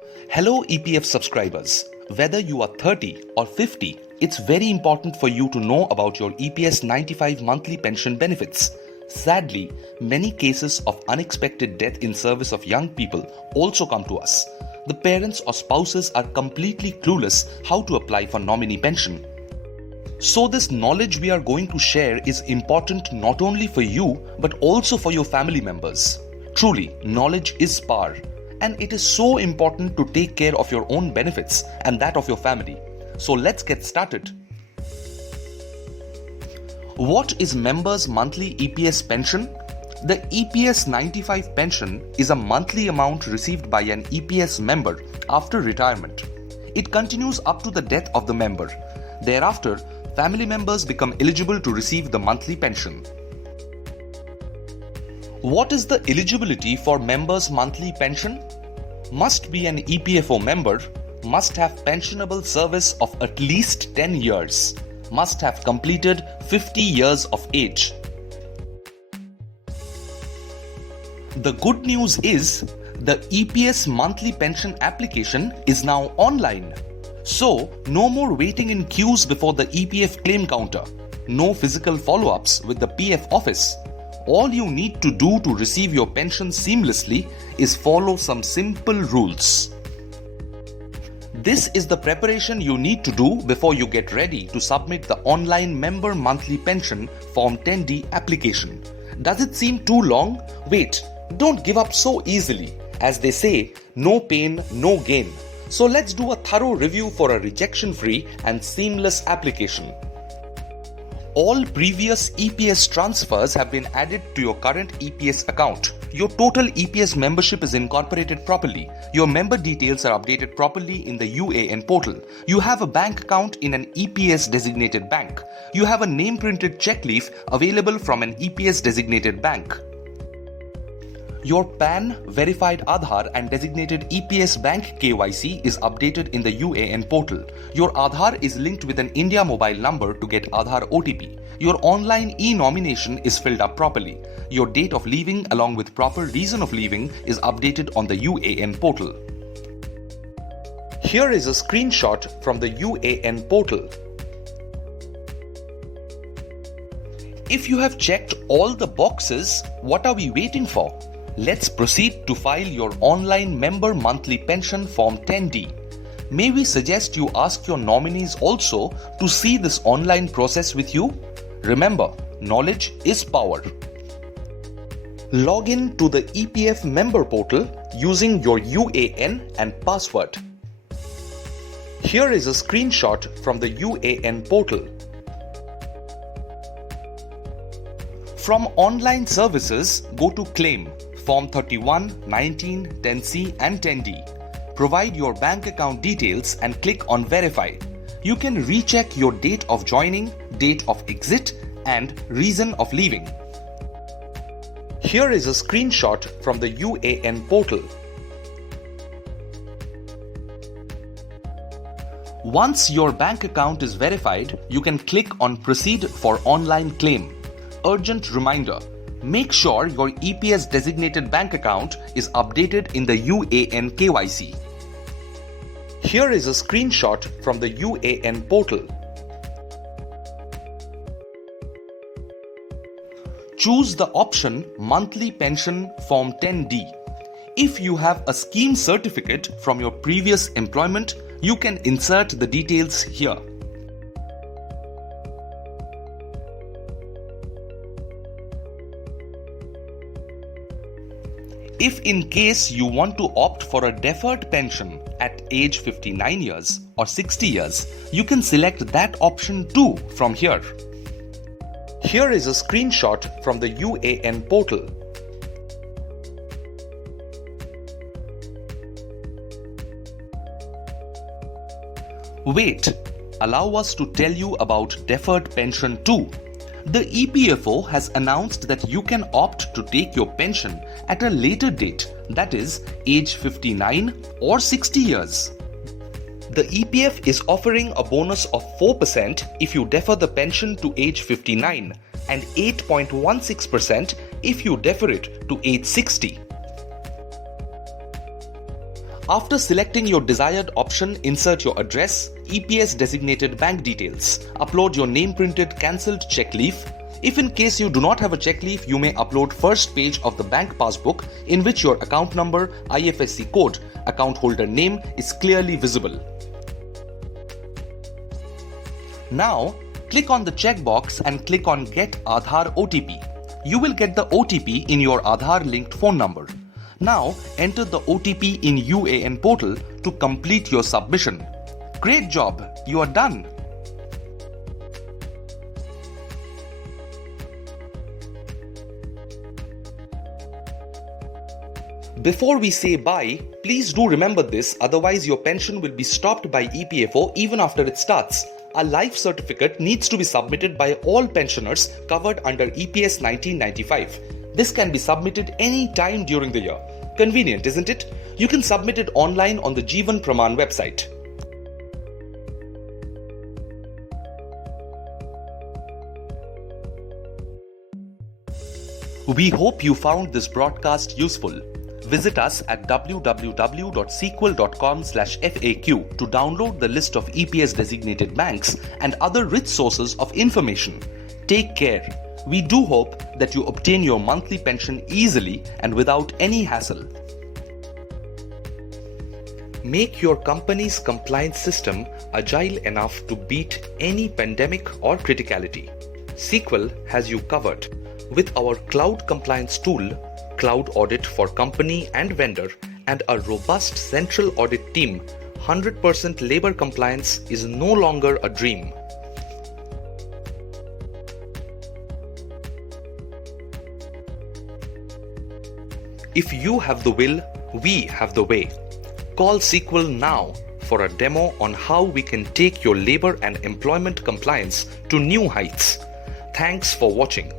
Hello EPF subscribers. Whether you are 30 or 50, it's very important for you to know about your EPS 95 monthly pension benefits. Sadly, many cases of unexpected death in service of young people also come to us. The parents or spouses are completely clueless how to apply for nominee pension. So this knowledge we are going to share is important not only for you but also for your family members. Truly, knowledge is power. And it is so important to take care of your own benefits and that of your family. So let's get started. What is members' monthly EPS pension? The EPS 95 pension is a monthly amount received by an EPS member after retirement. It continues up to the death of the member. Thereafter, family members become eligible to receive the monthly pension. What is the eligibility for members' monthly pension? Must be an EPFO member, must have pensionable service of at least 10 years, must have completed 50 years of age. The good news is the EPS monthly pension application is now online. So, no more waiting in queues before the EPF claim counter, no physical follow-ups with the PF office. All you need to do to receive your pension seamlessly is follow some simple rules. This is the preparation you need to do before you get ready to submit the online member monthly pension Form 10D application. Does it seem too long? Wait, don't give up so easily. As they say, no pain, no gain. So let's do a thorough review for a rejection-free and seamless application. All previous EPS transfers have been added to your current EPS account. Your total EPS membership is incorporated properly. Your member details are updated properly in the UAN portal. You have a bank account in an EPS designated bank. You have a name printed check leaf available from an EPS designated bank. Your PAN, verified Aadhaar and designated EPS bank KYC is updated in the UAN portal. Your Aadhaar is linked with an India mobile number to get Aadhaar OTP. Your online e-nomination is filled up properly. Your date of leaving along with proper reason of leaving is updated on the UAN portal. Here is a screenshot from the UAN portal. If you have checked all the boxes, what are we waiting for? Let's proceed to file your online member monthly pension Form 10D. May we suggest you ask your nominees also to see this online process with you? Remember, knowledge is power. Log in to the EPF member portal using your UAN and password. Here is a screenshot from the UAN portal. From online services, go to Claim, Form 31, 19, 10C and 10D. Provide your bank account details and click on Verify. You can recheck your date of joining, date of exit and reason of leaving. Here is a screenshot from the UAN portal. Once your bank account is verified, you can click on Proceed for online claim. Urgent reminder. Make sure your EPS designated bank account is updated in the UAN KYC. Here is a screenshot from the UAN portal. Choose the option Monthly Pension Form 10D. If you have a scheme certificate from your previous employment, you can insert the details here. If in case you want to opt for a deferred pension at age 59 years or 60 years, you can select that option too from here. Here is a screenshot from the UAN portal. Wait, allow us to tell you about deferred pension too. The EPFO has announced that you can opt to take your pension at a later date, that is, age 59 or 60 years. The EPF is offering a bonus of 4% if you defer the pension to age 59 and 8.16% if you defer it to age 60. After selecting your desired option, insert your address, EPS designated bank details. Upload your name printed cancelled check leaf. If in case you do not have a check leaf, you may upload first page of the bank passbook in which your account number, IFSC code, account holder name is clearly visible. Now, click on the checkbox and click on Get Aadhaar OTP. You will get the OTP in your Aadhaar linked phone number. Now, enter the OTP in UAN portal to complete your submission. Great job, you are done. Before we say bye, please do remember this, otherwise your pension will be stopped by EPFO even after it starts. A life certificate needs to be submitted by all pensioners covered under EPS 1995. This can be submitted any time during the year. Convenient, isn't it? You can submit it online on the Jeevan Praman website. We hope you found this broadcast useful. Visit us at www.C-Quel.com/FAQ to download the list of EPS designated banks and other rich sources of information. Take care. We do hope that you obtain your monthly pension easily and without any hassle. Make your company's compliance system agile enough to beat any pandemic or criticality. C-Quel has you covered. With our cloud compliance tool, cloud audit for company and vendor, and a robust central audit team, 100% labor compliance is no longer a dream. If you have the will, we have the way. Call C-Quel now for a demo on how we can take your labor and employment compliance to new heights. Thanks for watching.